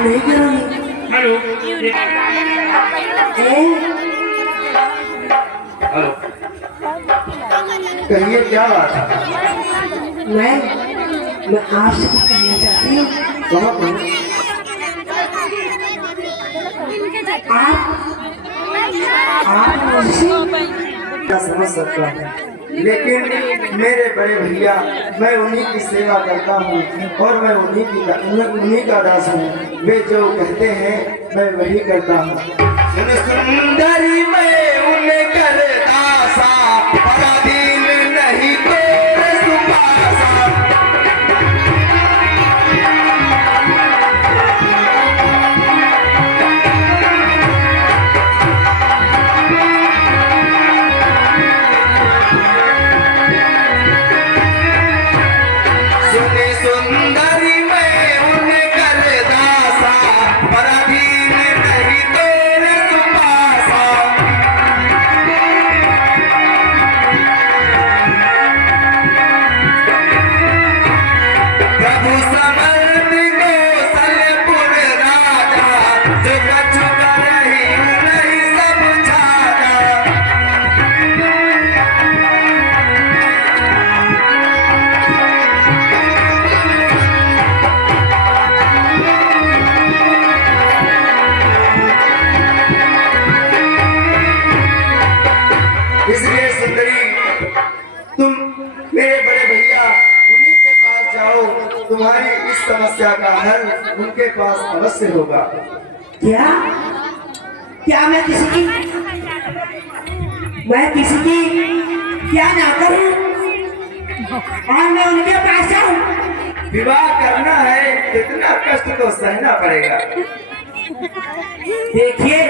नहीं करोगी? Hello hello, कहिए क्या बात है? मैं आपसे कुछ कहना चाहती हूँ। आप मुझसे क्या समझ सकता हूँ, लेकिन मेरे बड़े भैया, मैं उन्हीं की सेवा करता हूँ और मैं उन्हीं का दास हूँ। वे जो कहते हैं मैं वही करता हूँ। सुंदरी मैं उन्हें करता सा, पराधीन नहीं तेरे सुपासा। सुंदरी मैं उन्हें करता सा, पराधीन नहीं तेरे सुपासा। प्रभु समर्थ कौशलपुर राजा, जो कछु करहि नहीं समझाता। इसलिए सुंदरी, तुम मेरे बड़े भैया उन्हीं के पास जाओ। तुम्हारी इस समस्या का हल उनके पास अवश्य होगा। क्या क्या मैं किसी की क्या ना करूं और मैं उनके पास जाऊं? विवाह करना है, कितना कष्ट तो सहना पड़ेगा। देखिए,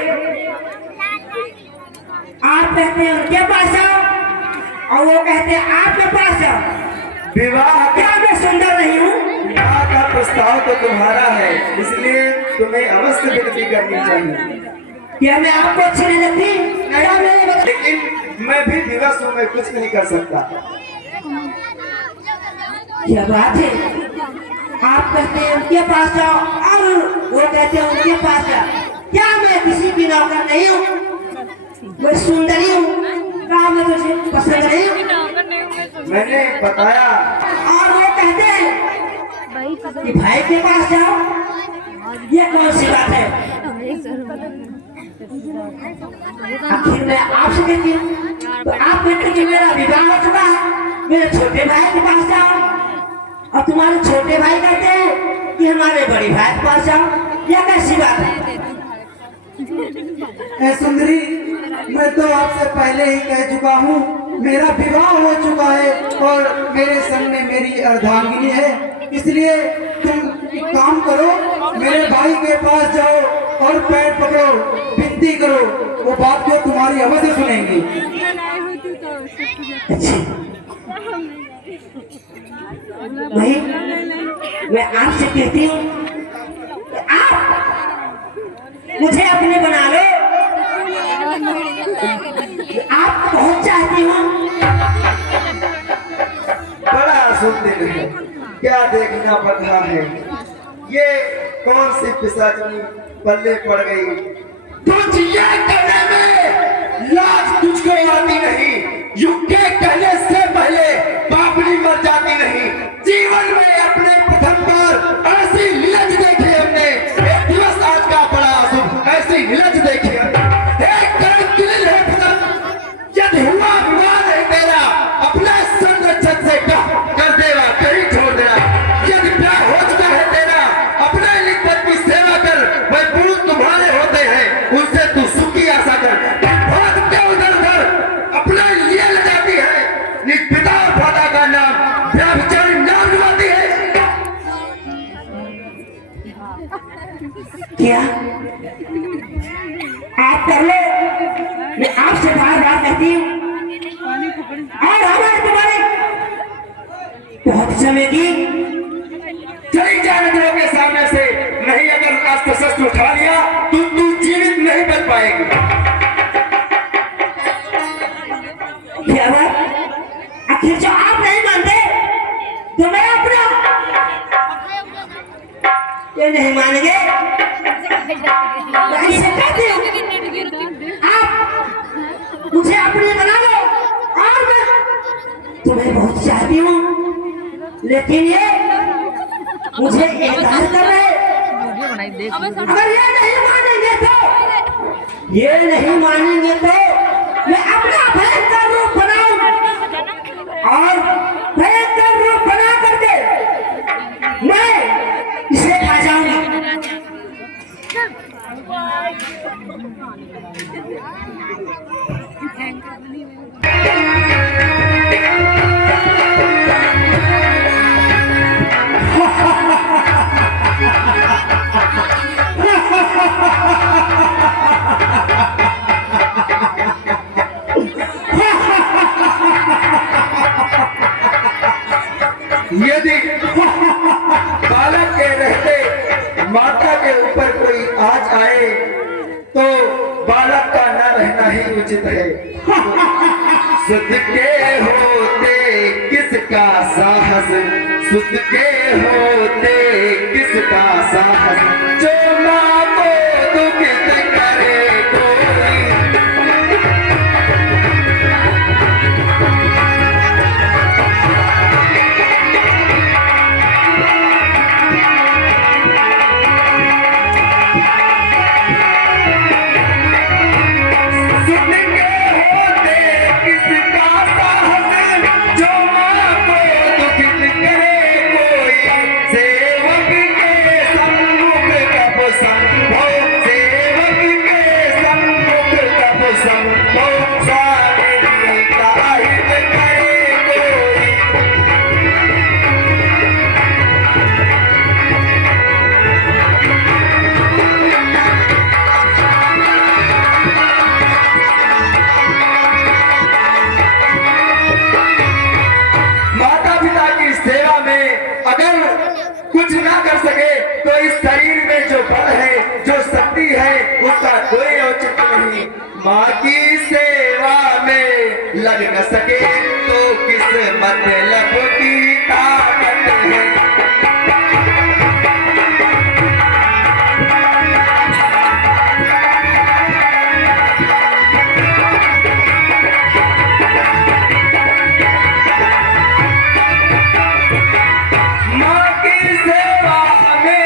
आप कहते हैं उनके पास जाओ और वो कहते हैं आपके पास जाओ। विवाह क्या मैं सुंदर नहीं हूँ? विवाह का प्रस्ताव तो तुम्हारा है, इसलिए तुम्हें अवश्य विनती करनी चाहिए। क्या मैं आपको अच्छी नहीं लगती? लेकिन मैं भी दिवस हूँ, मैं कुछ नहीं कर सकता। क्या बात है? आप कहते हैं उनके पास जाओ और वो कहते हैं उनके पास जाओ। क्या मैं किसी की नौकर नहीं हूँ? मैं सुंदरी हूँ, क्या मैं तुझे पसंद नहीं हूँ? मैंने बताया। और वो कहते हैं कि भाई के पास जाओ। ये कौन सी बात है? आखिर मैं आपसे कहती हूँ तो आप कहते हैं कि मेरा विवाह हो चुका है, मेरे छोटे भाई के पास जाओ। और तुम्हारे छोटे भाई कहते हैं कि हमारे बड़े भाई के पास जाओ। यह कैसी बात है? सुंदरी, मैं तो आपसे पहले ही कह चुका हूँ, मेरा विवाह हो चुका है और मेरे संग में मेरी अर्धांगिनी है। इसलिए तुम एक काम करो, मेरे भाई के पास जाओ और पैर पकड़ो, विनती करो, वो बात को तुम्हारी अवश्य सुनेंगी। भाई, मैं आपसे कहती हूँ आप मुझे अपने बना लो। आप बहुत चाहती हूँ। बड़ा सुंदर है, क्या देखना पड़ रहा है। ये कौन सी पिशाचनी पल्ले पड़ गई? तुझ ये कहने में लाज तुझको आती नहीं? युग के कहने से पहले बापनी मर जाती नहीं? जीवन में अपने प्रथम बार ऐसी लीलज देखी हमने। एक दिवस आज का बड़ा अशुभ, ऐसी लीलज देखी हमने। एक कर्म दिल है खत्म, यदि हुआ विवाह नहीं तेरा, अपने संरक्षक से कर देगा, कहीं छोड़ देना। यदि प्यार हो चुका है तेरा, अपने लिखपत की सेवा कर। वह पुरुष तुम्हारे होते हैं, उनसे तू सुख की आशा कर। भाग के उधर उधर अपने लिए ले जाती है। निज पिता और माता का नाम व्यभिचारी नाम जुबाती है। क्या आप कर लो? मैं आपसे बार बार कहती हूँ और हमारे तुम्हारे बहुत समय की चली जा नजरों के सामने से, नहीं अगर अस्त्र शस्त्र उठा लिया तो तू जीवित नहीं बच पाएगी। क्या बात? आखिर जो आप नहीं मानते तो मैं अपना ये नहीं मानेंगे। मैं ऐसे कहती हूँ आप मुझे अपनी बना लो और मैं तुम्हें बहुत चाहती हूँ, लेकिन ये मुझे इनकार कर रहे। अगर ये नहीं मानेंगे तो मैं अपना भयंकर रूप बनाऊं और भयंकर रूप बना करके मैं इसे खा जाऊंगी। यदि बालक के रहते माता के ऊपर कोई आज आए तो बालक का न रहना ही उचित है। सुध के होते किसका साहस, सुध के होते किसका साहस, जो माँ को दुखित करे कोई। कुछ ना कर सके तो इस शरीर में जो बल है, जो शक्ति है, उसका कोई औचित्य नहीं। माँ की सेवा में लग न सके तो किस मतलब की ताकत है। माँ की सेवा में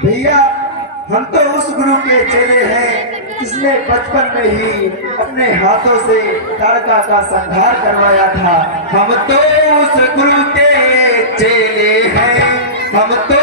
भैया हम तो उस गुरु के चेले हैं जिसने बचपन में ही अपने हाथों से ताड़का का संहार करवाया था। हम तो उस गुरु के चेले हैं, हम तो